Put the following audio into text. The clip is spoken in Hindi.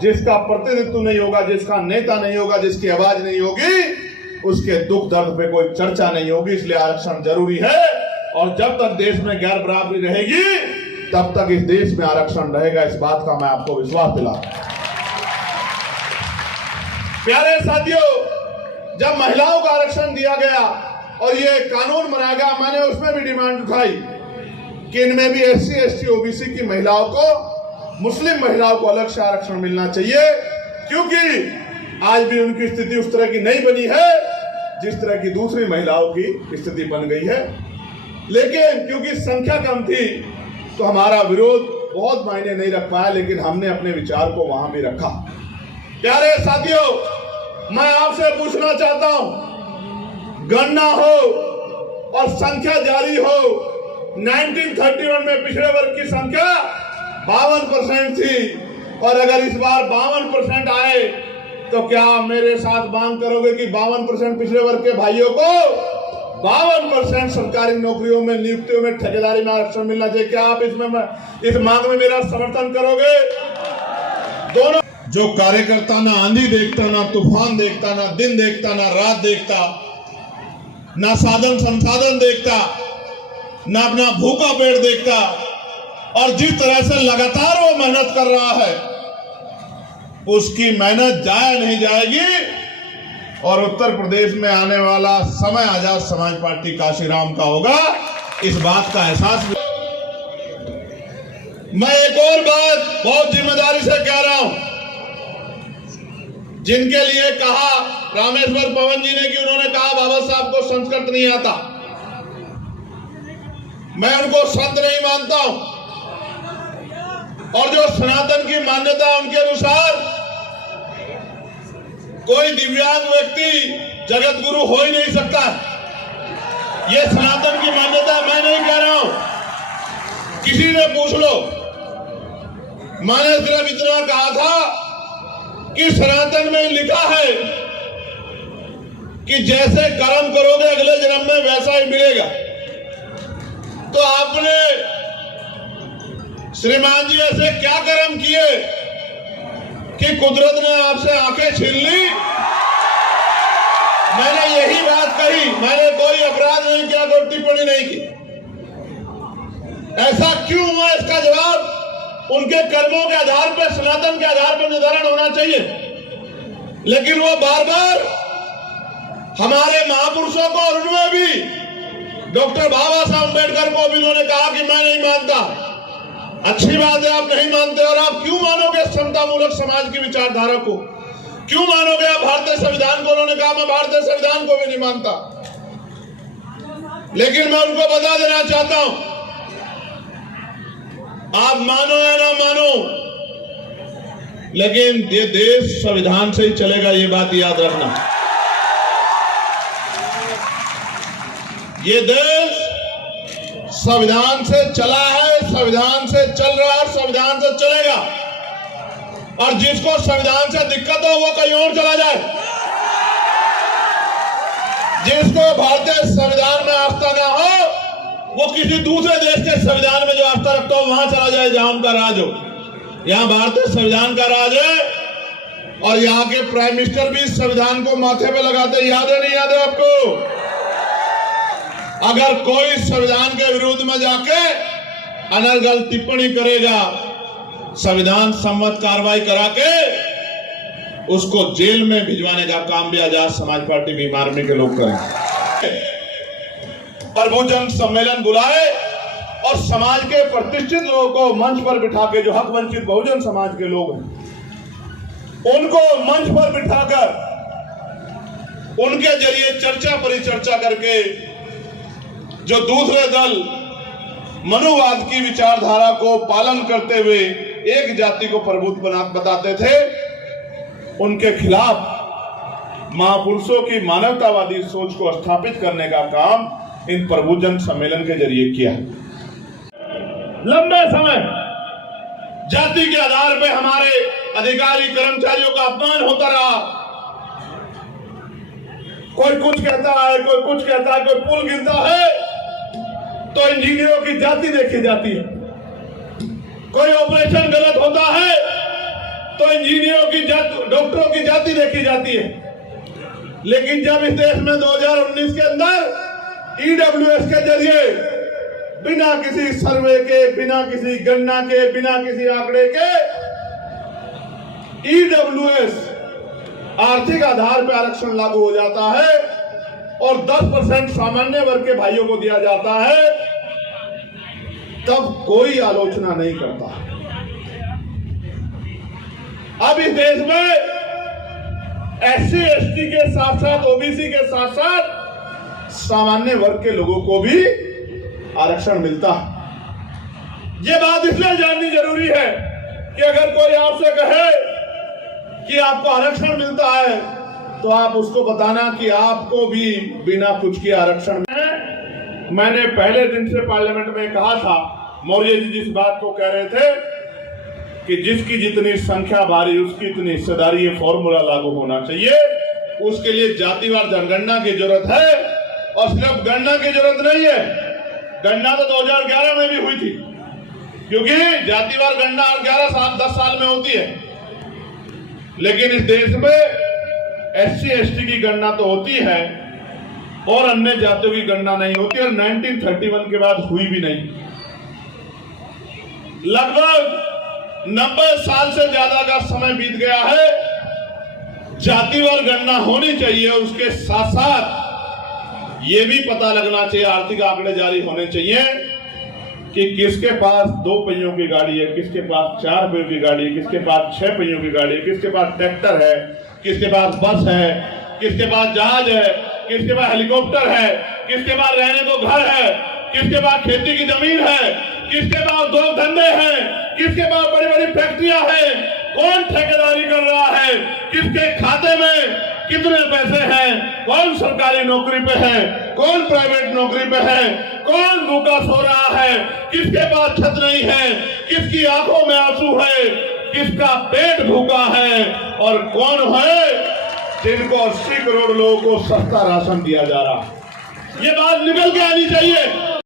जिसका प्रतिनिधित्व नहीं होगा, जिसका नेता नहीं होगा, जिसकी आवाज नहीं होगी, उसके दुख दर्द पे कोई चर्चा नहीं होगी। इसलिए आरक्षण जरूरी है और जब तक देश में गैर बराबरी रहेगी तब तक इस देश में आरक्षण रहेगा। इस बात का मैं आपको विश्वास दिलाता हूं। प्यारे साथियों, जब महिलाओं को आरक्षण दिया गया और ये कानून बनाया गया, मैंने उसमें भी डिमांड उठाई कि इनमें भी SC, ST, OBC की महिलाओं को, मुस्लिम महिलाओं को अलग से आरक्षण मिलना चाहिए, क्योंकि आज भी उनकी स्थिति उस तरह की नहीं बनी है जिस तरह की दूसरी महिलाओं की स्थिति बन गई है। लेकिन क्योंकि संख्या कम थी तो हमारा विरोध बहुत मायने नहीं रख पाया, लेकिन हमने अपने विचार को वहां भी रखा। प्यारे साथियों, मैं आपसे पूछना चाहता हूं, गणना हो और संख्या जारी हो, 1931 में पिछड़े वर्ग की संख्या 52% थी और अगर इस बार 52% आए तो क्या मेरे साथ मांग करोगे कि 52% पिछड़े वर्ग के भाइयों को 52% सरकारी नौकरियों में, नियुक्तियों में, ठेकेदारी में आरक्षण मिलना चाहिए? क्या आप इस मांग में मेरा समर्थन करोगे? दोनों जो कार्यकर्ता ना आंधी देखता, ना तूफान देखता, ना दिन देखता, ना रात देखता, ना साधन संसाधन देखता, ना अपना भूखा पेट देखता, और जिस तरह से लगातार वो मेहनत कर रहा है उसकी मेहनत जाया नहीं जाएगी और उत्तर प्रदेश में आने वाला समय आजाद समाज पार्टी काशीराम का होगा। इस बात का एहसास भी। मैं एक और बात बहुत जिम्मेदारी से कह रहा हूं, जिनके लिए कहा रामेश्वर पवन जी ने कि उन्होंने कहा बाबा साहब को संस्कृत नहीं आता, मैं उनको संत नहीं मानता हूं और जो सनातन की मान्यता है उनके अनुसार कोई दिव्यांग व्यक्ति जगत गुरु हो ही नहीं सकता। ये सनातन की मान्यता मैं नहीं कह रहा हूं, किसी ने पूछ लो। मैंने सिर्फ इतना कहा था कि सनातन में लिखा है कि जैसे कर्म करोगे अगले जन्म में वैसा ही मिलेगा। तो आपने श्रीमान जी ऐसे क्या कर्म किए कि कुदरत ने आपसे आंखें छीन ली? मैंने यही बात कही, मैंने कोई अपराध नहीं किया, कोई टिप्पणी नहीं की। ऐसा क्यों हुआ, इसका जवाब उनके कर्मों के आधार पर, सनातन के आधार पर निर्धारण होना चाहिए। लेकिन वो बार बार हमारे महापुरुषों को, और उनमें भी डॉक्टर बाबा साहब अम्बेडकर को भी उन्होंने कहा कि मैं नहीं मानता। अच्छी बात है, आप नहीं मानते, और आप क्यों मानोगे समता मूलक समाज की विचारधारा को? क्यों मानोगे आप भारतीय संविधान को? उन्होंने कहा मैं भारतीय संविधान को भी नहीं मानता। लेकिन मैं उनको बता देना चाहता हूं, आप मानो या ना मानो, लेकिन ये देश संविधान से ही चलेगा, ये बात याद रखना। ये देश संविधान से चला है, संविधान से चल रहा है, संविधान से चलेगा। और जिसको संविधान से दिक्कत हो वो कहीं और चला जाए। जिसको भारतीय संविधान में आस्था ना हो वो किसी दूसरे देश के संविधान में जो आस्था रखता हो वहां चला जाए जहां उनका राज हो। यहां भारतीय संविधान का राज है और यहां के प्राइम मिनिस्टर भी संविधान को माथे पे लगाते। याद है नहीं याद है आपको? अगर कोई संविधान के विरोध में जाके अनर्गल टिप्पणी करेगा, संविधान सम्मत कार्रवाई करा के उसको जेल में भिजवाने का काम भी आजाद समाज पार्टी भीम आर्मी के लोग करेंगे। प्रभुजन सम्मेलन बुलाए और समाज के प्रतिष्ठित लोगों को मंच पर बिठा के, जो हक वंचित बहुजन समाज के लोग हैं उनको मंच पर बिठाकर उनके जरिए चर्चा परिचर्चा करके जो दूसरे दल मनुवाद की विचारधारा को पालन करते हुए एक जाति को प्रभुत्व बताते थे, उनके खिलाफ महापुरुषों की मानवतावादी सोच को स्थापित करने का काम इन प्रभुजन सम्मेलन के जरिए किया। लंबे समय जाति के आधार पर हमारे अधिकारी कर्मचारियों का अपमान होता रहा। कोई कुछ कहता है, कोई कुछ कहता है, कोई पुल गिरता है तो इंजीनियरों की जाति देखी जाती है। कोई ऑपरेशन गलत होता है तो इंजीनियर डॉक्टरों की जाति देखी जाती है। लेकिन जब इस देश में 2019 के अंदर ईडब्ल्यूएस के जरिए बिना किसी सर्वे के, बिना किसी गणना के, बिना किसी आंकड़े के ईडब्ल्यूएस आर्थिक आधार पर आरक्षण लागू हो जाता है और 10% सामान्य वर्ग के भाइयों को दिया जाता है, तब कोई आलोचना नहीं करता। अब इस देश में एससी एसटी के साथ साथ ओबीसी के साथ साथ सामान्य वर्ग के लोगों को भी आरक्षण मिलता है। यह बात इसलिए जाननी जरूरी है कि अगर कोई आपसे कहे कि आपको आरक्षण मिलता है तो आप उसको बताना कि आपको भी बिना कुछ के आरक्षण में। मैंने पहले दिन से पार्लियामेंट में कहा था, मौर्य जी जिस बात को कह रहे थे कि जिसकी जितनी संख्या भारी उसकी इतनी हिस्सेदारी, ये फॉर्मूला लागू होना चाहिए। उसके लिए जातिवार जनगणना की जरूरत है और सिर्फ गणना की जरूरत नहीं है। गणना तो 2011 में भी हुई थी, क्योंकि जातिवार गणना 11 साल 10 साल में होती है। लेकिन इस देश में एससी एसटी की गणना तो होती है और अन्य जातियों की गणना नहीं होती, और 1931 के बाद हुई भी नहीं। लगभग 90 साल से ज्यादा का समय बीत गया है। जातिवार गणना होनी चाहिए, उसके साथ साथ ये भी पता लगना चाहिए, आर्थिक आंकड़े जारी होने चाहिए कि किसके पास 2 पहियों की गाड़ी है, किसके पास 4 पहियों की गाड़ी है, किसके पास 6 पहियों की गाड़ी है, किसके पास ट्रैक्टर है, किसके पास बस है, किसके पास जहाज है, किसके पास हेलीकॉप्टर है, किसके पास रहने को घर है, किसके पास खेती की जमीन है, किसके पास 2 धंधे हैं, किसके पास बड़ी बड़ी फैक्ट्रियां हैं, कौन ठेकेदारी कर रहा है, किसके खाते में कितने पैसे हैं, कौन सरकारी नौकरी पे है, कौन प्राइवेट नौकरी पे है, कौन भूखा सो रहा है, किसके पास छत नहीं है, किसकी आंखों में आंसू है, किसका पेट भूखा है, और कौन है जिनको 80 करोड़ लोगों को सस्ता राशन दिया जा रहा है। ये बात निकल के आनी चाहिए।